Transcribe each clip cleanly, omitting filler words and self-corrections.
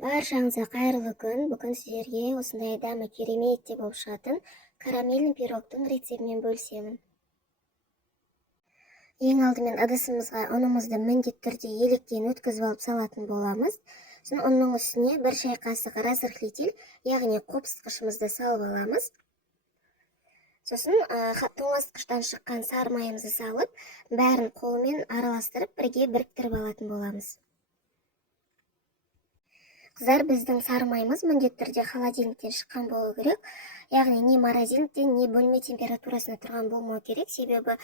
Баршаңызға қайырлы күн. Бүгін сіздерге осындай дәмі керемет деп болып шығатын карамельный пирогтың рецептімен бөлісемін. Ең алдымен ыдысымызға ұнымызды міндетті түрде електен өткізіп алып салатын боламыз. Сосын ұнның үстіне 1 шай қасық разрыхлитель, яғни қопсытқышымызды салып аламыз. Сосын тоңазытқыштан шыққан сары майымызды салып, бәрін қолмен араластырып, бірге біріктіріп алатын боламыз. Қыздар, біздің сары майымыз міндетті түрде холодильниктен шыққан болу керек. Яғни не морозильниктен, не бөлме температурасында тұрған болмау керек. Себебі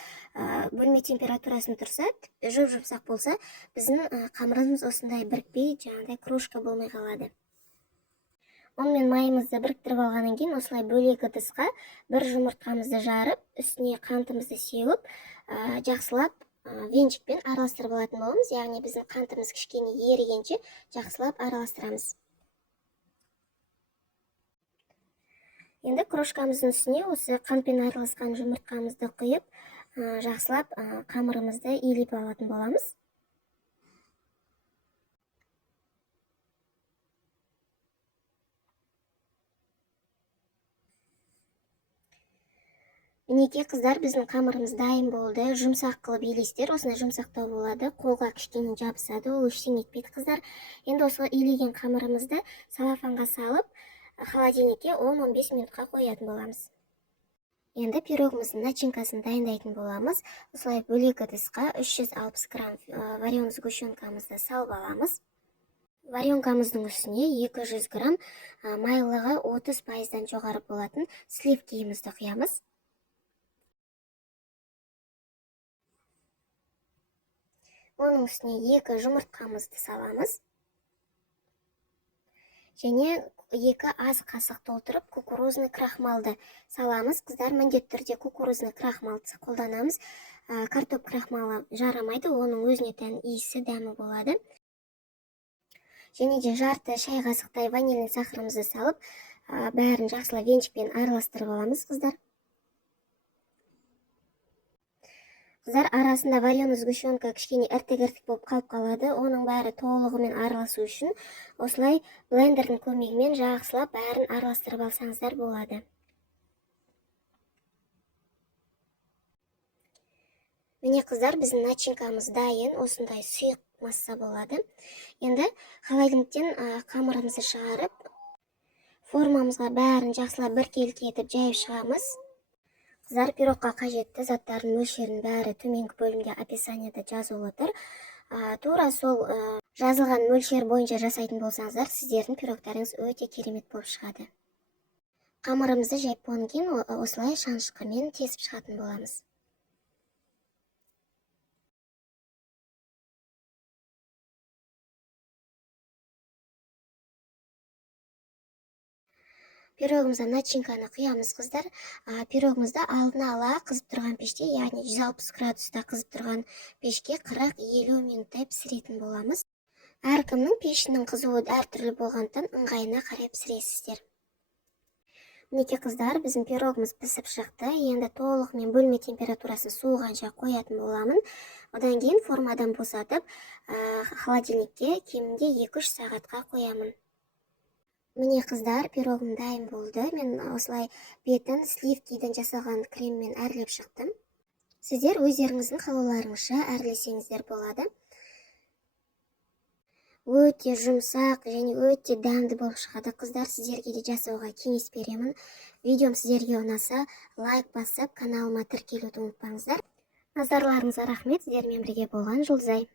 бөлме температурасында тұрса, жұп-жұмсақ болса, біздің қамырымыз осындай бірікпей, жаңағыдай крошка болмай қалады. Ұн мен майымызды біріктіріп алғаннан кейін осылай бөлек ыдысқа бір жұмыртқамызды жарып, үстіне қантымызды сеуіп, жақсылап венчикпен араластырып алатын боламыз. Яғни біздің қантымыз кішкене ерігенше жақсылап араластырамыз. Енді крошкамыздың үстіне осы қантпен араласқан жұмыртқамызды құйып, жақсылап қамырымызды илеп алатын боламыз. Мінекей қыздар, біздің қамырымыз дайын болды. Жұмсақ қылып елестер, осындай жұмсақтау болады. Қолға кішкене жабысады, ол ештеңе етпейді қыздар. Енді осы илеген қамырымызды салафанға салып, холодильникке 10-15 минутқа қоятын боламыз. Енді пирогымыздың начинкасын дайындайтын боламыз. Осылай бөлек ыдысқа 360 грамм варен сгущенкамызды салып аламыз. Варенкамыздың үстіне 200 грамм майлығы 30%-дан жоғары болатын сливкиімізді құямыз. Оның үстіне 2 жұмыртқамызды саламыз. Және 2 ас қасық толтырып кукурузный крахмалды саламыз. Қыздар, міндетті түрде кукурузный крахмалды қолданамыз. Картоп крахмалы жарамайды, оның өзіне тән иісі, дәмі болады. Және де жарты шай қасықтай ванильный сахарымызды салып, бәрін жақсылап венчикпен араластырып аламыз, қыздар. Қыздар, арасында вареный сгущенка кішкене іртік-іртік болып қалып қалады. Оның бәрі толығымен араласу үшін осылай блендердің көмегімен жақсылап бәрін араластырып алсаңыздар болады. Міне қыздар, біздің начинкамыз дайын, осындай сұйық масса болады. Енді холодильниктен қамырымызды шығарып, формамызға бәрін жақсылап біркелкі етіп жайып шығамыз. Қыздар, пирогқа қажетті заттардың мөлшерінің бәрі төменгі бөлімде описаниеда жазылып отыр. Тура сол жазылған мөлшер бойынша жасайтын болсаңыздар, сіздердің пирогтарыңыз өте керемет болып шығады. Қамырымызды жайып болғаннан кейін осылай шанышқымен кесіп шығатын боламыз. Пирогымызда начинканы құямыз, қыздар. Пирогымызды алдын ала қызып тұрған пеште, яғни 160 градуста қызып тұрған пешке 40-50 минуттай пісіретін боламыз. Әркімнің пешінің қызуы әртүрлі болғандықтан ыңғайына қарай пісіресіздер. Мінекей қыздар, біздің пирогымыз пісіп шықты. Енді толығымен бөлме температурасы суығанша қоятын боламын. Одан кейін формадан босатып, холодильникке кемінде 2-3 сағатқа қоямын. Міне қыздар, пирогым дайын болды. Мен осылай бетін сливкиден жасалған креммен әрлеп шықтым. Сіздер өздеріңіздің қалауларыңызша әрлесеңіздер болады. Өте жұмсақ және өте дәмді болып шығады. Қыздар, сіздерге де жасауға кеңес беремін. Видеом сіздерге ұнаса, лайк басып, каналыма тіркелуді ұмытпаңыздар. Назарларыңызға рахмет. Сіздермен бірге болған Жұлдызай.